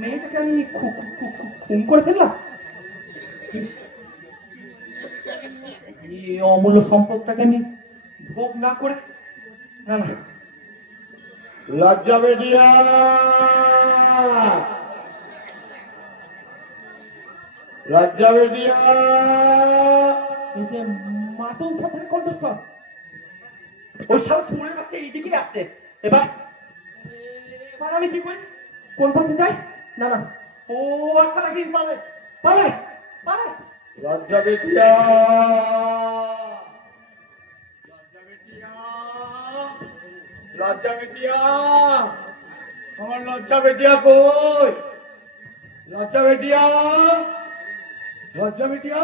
মেয়েটাকে আমি খুন করে ফেললাম। এই অমূল্য সম্পদটাকে আমি ভোগ না করে, না না, লজ্জা বেটিয়া, লজ্জা বেটিয়া, এই যে মাতুল সাথে কণ্ঠস্বর, ওই সারা সুরের বাচ্চা এইদিকে আসছে। এবার এবার আমি কি করি? কোন পথে যাই? না না, ও আচ্ছা নাকি পালে পালে পালে। লজ্জা বেটিয়া, লজ্জা বেটিয়া, লজ্জা বেটিয়া, আমার লজ্জা বেটিয়া কই? লজ্জা বেটিয়া, লজ্জা বেটিয়া,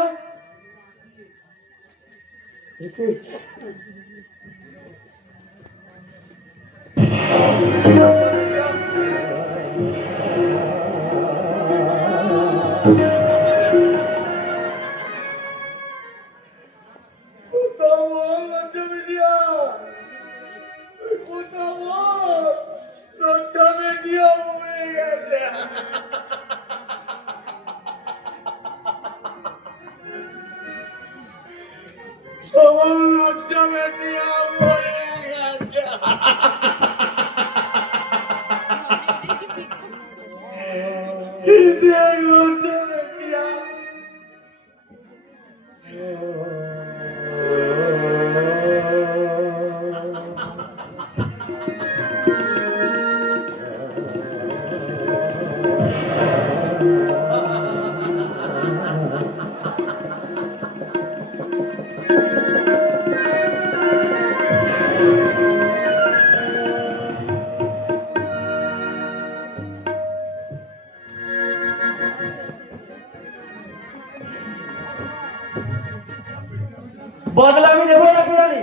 বদলা আমি নেবো না জানি।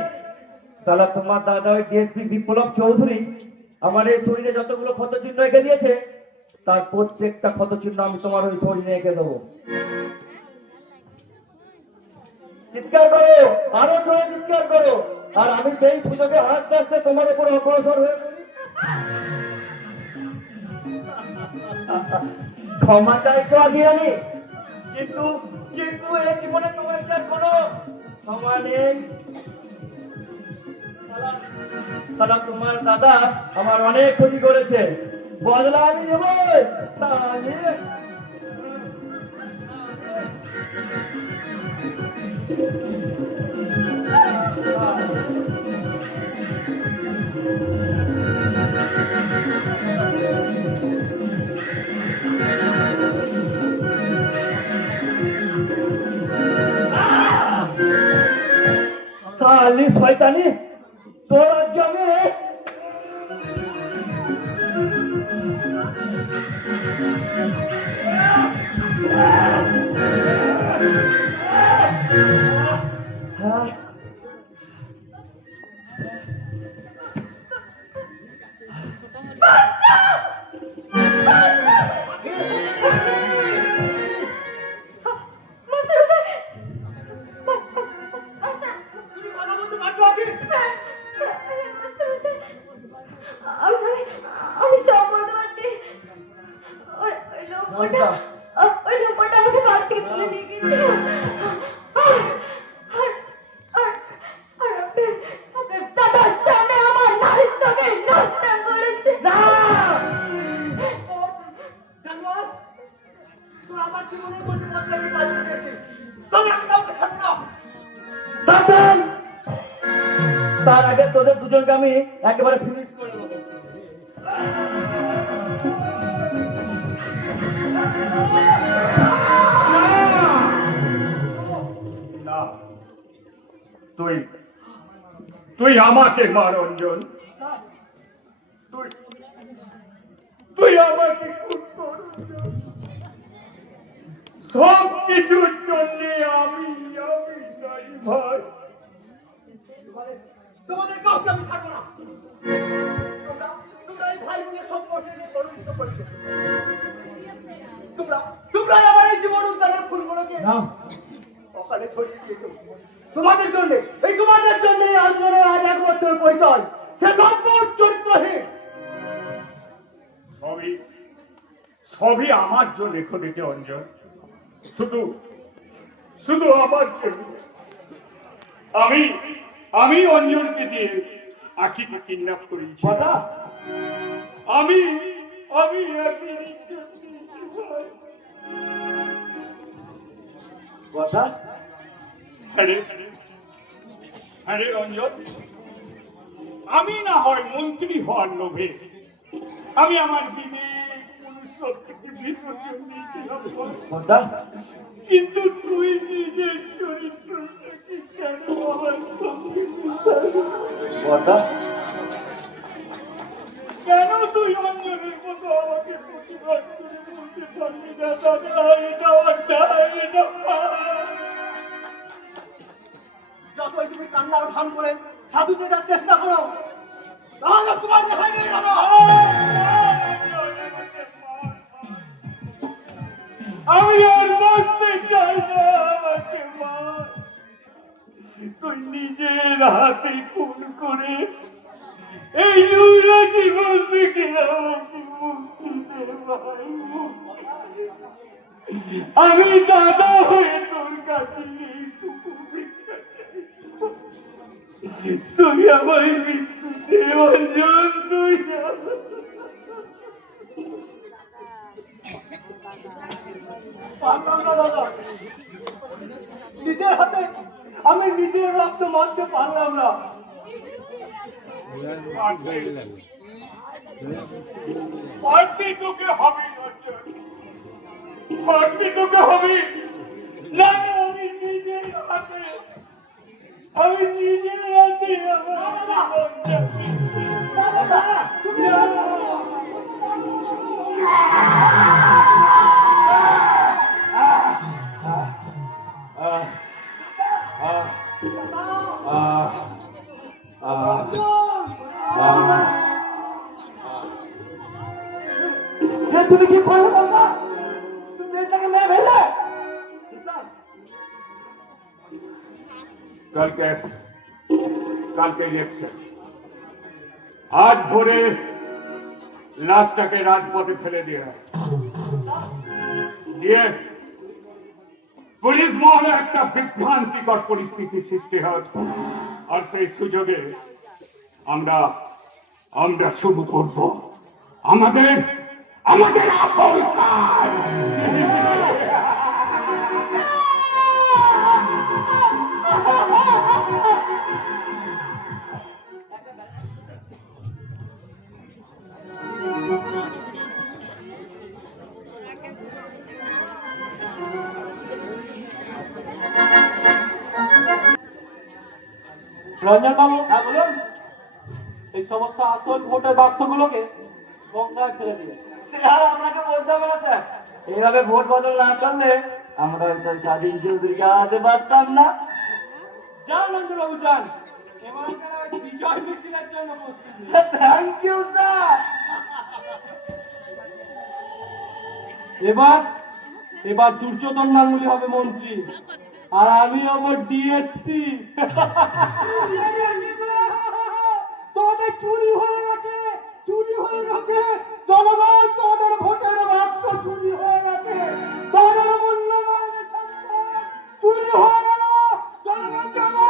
সালা তোমার দাদা ওই ডিএসপি বিপ্লব চৌধুরী আমার এই শরীরে যতগুলো ক্ষতচিহ্ন এঁকে দিয়েছে, তার প্রত্যেকটা ক্ষতচিহ্ন আমি তোমার ওই শরীরে এঁকে দেবো। চিৎকার করো, আরো জোরে চিৎকার করো, আর আমি সেই সুযোগে হাসতে হাসতে তোমার উপর অগ্রসর হয়ে পড়ি। ক্ষমা চাইছো আগে আমি, কিন্তু কিন্তু এই জীবনে তোমার কাছে কোনো ক্ষমা নেই। সালা তোমার দাদা আমার অনেক ক্ষতি করেছে, বদলা আমি নেব। সালি শয়তানি, তোর আজকে আমি তার আগে তোদের দুজনকে আমি একেবারে ফিনিশ করে দেবো। না, তুই তুই আমাকে মার অঞ্জন, তুই আমাকে খুন করো না। সব কিছুর জন্য আমি নাই ভাই। তোমাদের কাউকে আমি ছাড়বো না। তোমরা এই ভাই বোনের সম্পর্কে নিয়ে কলঙ্কিত করেছো। তোমরা আমার এই জীবন উদ্ধারের ফুলগুলোকে অকালে ছড়িয়ে দিয়েছো। তোমাদের জন্য এই অঞ্জনের আজ একমাত্র পরিচয় সে লম্পট চরিত্রহীন। সবই আমার জন্য করেছে অঞ্জন, শুধু আমার জন্য। আমি অঞ্জনকে দিয়ে আখিকে কিডন্যাপ করেছি। আমি আরে রঞ্জন, আমি না হয় মন্ত্রী হওয়ার লোভে আমি আমার বিবেক মনুষ্যত্বকে বিসর্জন দিয়েছিলাম, কিন্তু তুই নিজের চরিত্রটাকে কেন আমার সঙ্গে কেন তুই অঞ্জনের মতো আমাকে প্রতিবাদ করে বলতে পারবি না দাদা এটা অন্যায়, এটা পাপ। যতই তুমি কান্নার ভান করে সাধু পেজার চেষ্টা করো তাহলে তোমার দেখাই নিয়ে যাবো। আমি আর বাঁচতে চাই না, আমাকে মার। তুই নিজের হাতে খুন করে এই নোংরা জীবন থেকে আমাকে মুক্তি দে ভাই, আমি দাদা হয়ে তোর কাছে এইটুকু ভিক্ষা চাই। তুই আমায় মৃত্যু দে অঞ্জন, তুই নিজের হাতে আমি নিজের রক্ত মারতে পারলাম না। মারতে তোকে হবে অঞ্জন, মারতে তোকে হবে না। আমি নিজের হাতে আমার তুমি কি করলে বাবা? তুমি এটাকে মেরে ফেললে? কালকে ইলেকশন, আজ ভোরে লাশটাকে রাজপথে ফেলে দিয়ে পুলিশ মহলে একটা বিভ্রান্তিকর পরিস্থিতি সৃষ্টি হয়। আর সেই সুযোগে আমরা শুরু করব আমাদের আসল কাজ। রঞ্জন বাবু, হ্যাঁ বলুন। এই সমস্ত আসল ভোটের বাক্সগুলোকে গঙ্গায় ফেলে দিলে। সে আর আপনাকে বলতে হবে না স্যার, এইভাবে ভোট বদল না করলে আমরা ওই স্বাধীন চৌধুরীকে হারাতে পারতাম না। যান রঞ্জন বাবু যান, বিজয় মিছিলের জন্য থ্যাংক ইউ স্যার। এবার দুর্যোধন গাঙ্গুলি হবে মন্ত্রী আর আমি হব ডিএসপি। তোমাদের চুরি হয়ে গেছে, জনগণ তোমাদের ভোটের বাক্স চুরি হয়ে গেছে, তোমাদের মূল্যবান সম্পদ চুরি হয়ে গেল। জনগণ জানো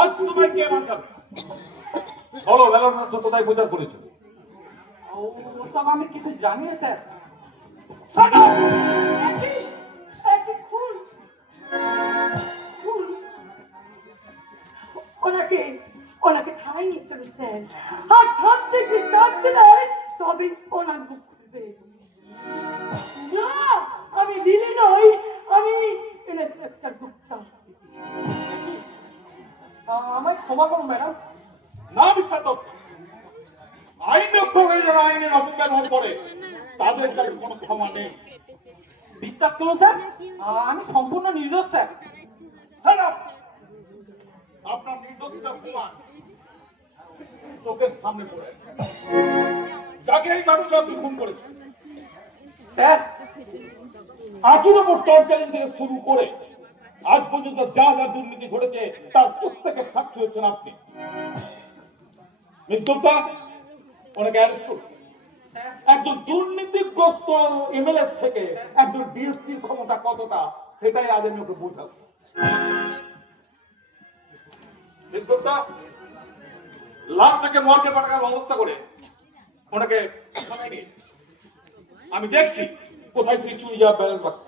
আজ তোমায় কে বাঁচাবে? বলো বেলার কোথায় প্রচার করেছো? ওসব আমি কিছু জানি না স্যার। ওনাকে থানায় নিয়ে চলেছেন আর থান থেকে 4 যারা আইনের অপব্যবহার করে তাদের কাছে কোনো ক্ষমা নেই। বিশ্বাস করুন স্যার, আমি সম্পূর্ণ নির্দোষ স্যার। Shut up! আপনার নির্দোষিতা প্রমাণ চোখের সামনে পড়ে আছে। যাকে এই মানুষরা খুন করেছে স্যার, আজীর ওপর টর্চারিং থেকে শুরু করে আজ পর্যন্ত যা যা দুর্নীতি ঘটেছে তার প্রত্যেকের সাক্ষী হচ্ছেন আপনি। মিস্টার ওনাকে অ্যারেস্ট করছে। একজন দুর্নীতিগ্রস্ত এমএলএ থেকে একজন ডিএসপির ক্ষমতা কতটা সেটাই আজ আমি ওকে বোঝাবো। লাশটাকে মর্গে পাঠানোর ব্যবস্থা করে ওনাকে থানায় নিয়ে আমি দেখছি কোথায় সেই চুরি যাওয়া ব্যালেন্স বাক্স।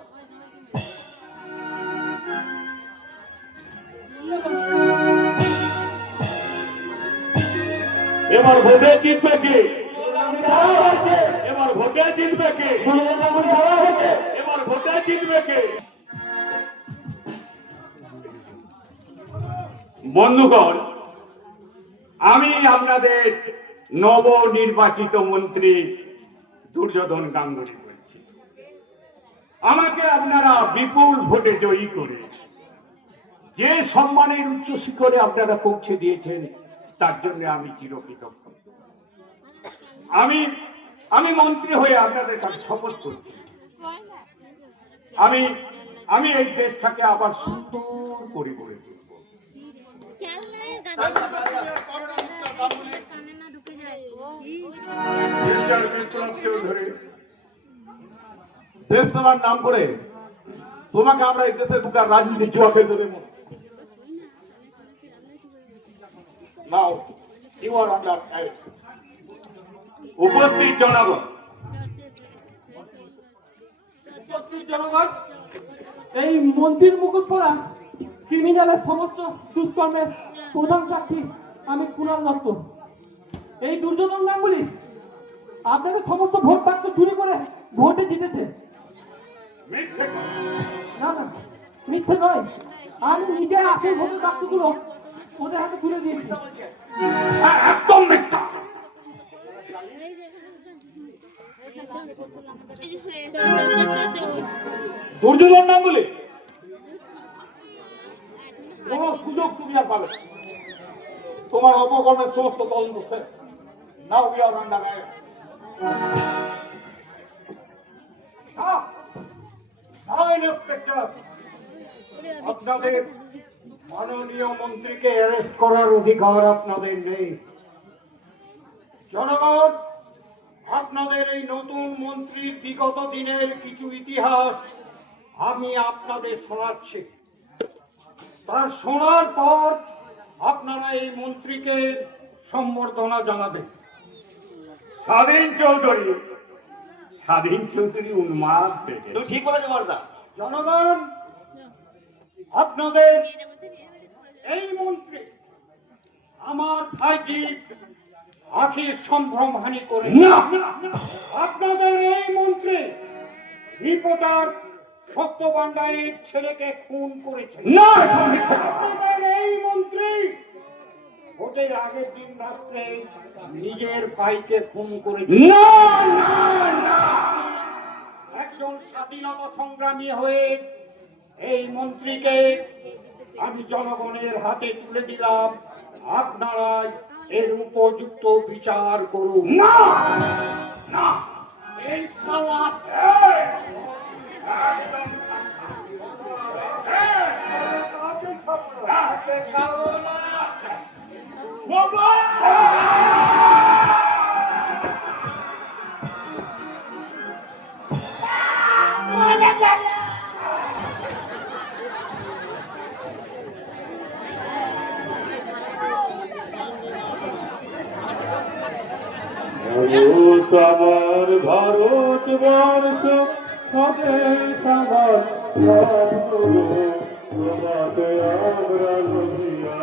এবার ভোটে জিতবে কে? এবার ভোটে জিতবে কে? এবার ভোটে জিতবে কে? বন্ধুগণ, আমি আপনাদের নবনির্বাচিত মন্ত্রী দুর্যোধন গাঙ্গুলি বলছি। আমাকে আপনারা বিপুল ভোটে জয়ী করে যে সম্মানের উচ্চ শিখরে আপনারা পৌঁছে দিয়েছেন তার জন্য আমি চিরকৃতজ্ঞ। আমি মন্ত্রী হয়ে আপনাদের কাছে শপথ করছি, আমি এই দেশটাকে আবার সুন্দর করে গড়ে তুলব। দেশ সেবার নাম করে তোমাকে আমরা এই দেশের বুকার রাজনীতি জুয়া খেলতে দেব। Now, you are under arrest. উপস্থিত জনগণ, এই মন্ত্রীর মুখোশ পরা ক্রিমিনালের সমস্ত দুষ্কর্মের প্রধান সাক্ষী আমি কুণাল দত্ত। এই দুর্যোধন গাঙ্গুলি আপনাদের সমস্ত ভোট বাক্স চুরি করে ভোটে জিতেছে। মিথ্যে কথা। না না, মিথ্যে নয়, আমি নিজে আসল ভোটের বাক্সগুলো ওদের হাতে তুলে দিয়েছি। হ্যাঁ, একদম মিথ্যা। দুর্যোধন গাঙ্গুলি, কোন সুযোগ তুমি আর পাবে না। তোমার অপকর্মের সমস্ত তদন্ত শেষ। Now we are under arrest. Inspector, আপনাদের মাননীয় মন্ত্রীকে অ্যারেস্ট করার অধিকার আপনাদের নেই। জনগণ, আপনাদের এই নতুন মন্ত্রীর বিগত দিনের কিছু ইতিহাস আমি আপনাদের শোনাচ্ছি। তার শোনার পর আপনারা এই মন্ত্রীকে সম্বর্ধনা জানাবেন। স্বাধীন চৌধুরী উন্মাদ থেকে ঠিক বলেছে বর্দা। জনগণ, আপনাদের এই মন্ত্রী আমার ভাইজি আখির সম্ভ্রমহানি করে। আপনাদের এই মন্ত্রী রিপোর্টার সত্যবান্ডারের ছেলেকে খুন করেছে। আপনাদের এই মন্ত্রী ভোটের আগের দিন রাত্রে নিজের ভাইকে খুন করেছে। একজন স্বাধীনতা সংগ্রামী হয়ে এই মন্ত্রীকে আমি জনগণের হাতে তুলে দিলাম। আপনারা এর উপযুক্ত বিচার করুন। না না, এই শালা আমার ভারতবর্ষ স্বদেশ আমার তোমাকে আমরা লইয়া